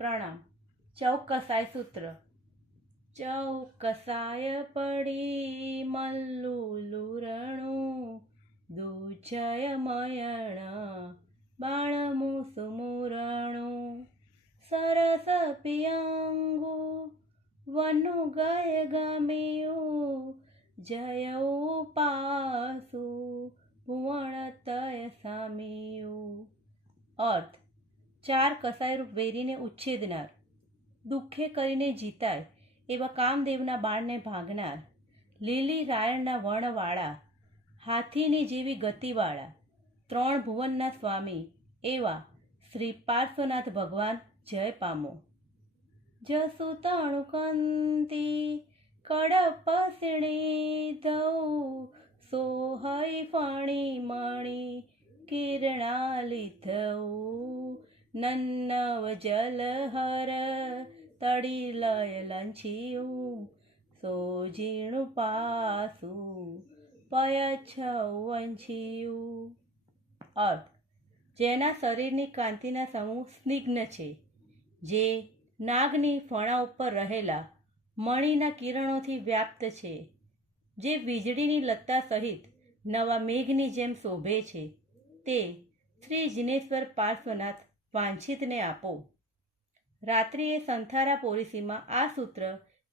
પ્રણામ. ચૌકસાય સૂત્ર. ચૌકસાય પડી મલ્લુલુરણું, દુજય મયણ બાણમુસુમુરણું. સરસ પિયંગુ વનુ ગય ગમ્યું, જય ઉપાસુ ભુવણ સામ્યું. અર્થ: ચાર કસાયરૂપ વેરીને ઉચ્છેદનાર, દુઃખે કરીને જીતાય એવા કામદેવના બાણને ભાગનાર, લીલી રાયણના વર્ણવાળા, હાથીની જેવી ગતિવાળા, ત્રણ ભુવનના સ્વામી એવા શ્રી પાર્શ્વનાથ ભગવાન જય પામો. જસુ તણુકંતી કડપસિણી ધૌ, સોહઈ ફણી મણી કિરણાલિધૌ. નન્નવ જલહર તડિલય લંછિયું, સોજીણું પાસું પયચ્છઉ વંછિયું. અર્થ: જેના શરીરની કાંતિના સમૂહ સ્નિગ્ન છે, જે નાગની ફણા ઉપર રહેલા મણિના કિરણોથી વ્યાપ્ત છે, જે વીજળીની લત્તા સહિત નવા મેઘની જેમ શોભે છે, તે શ્રી જિનેશ્વર પાર્શ્વનાથ વાંછિતને આપો. રાત્રિએ સંથારા પોરીસીમાં આ સૂત્ર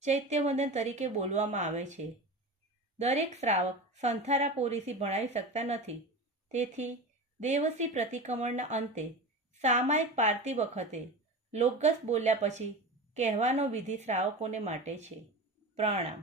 ચૈત્યવંદન તરીકે બોલવામાં આવે છે. દરેક શ્રાવક સંથારા પોરીસી ભણાવી શકતા નથી, તેથી દેવસી પ્રતિક્રમણના અંતે સામાયિક પારતી વખતે લોકગસ બોલ્યા પછી કહેવાનો વિધિ શ્રાવકોને માટે છે. પ્રણામ.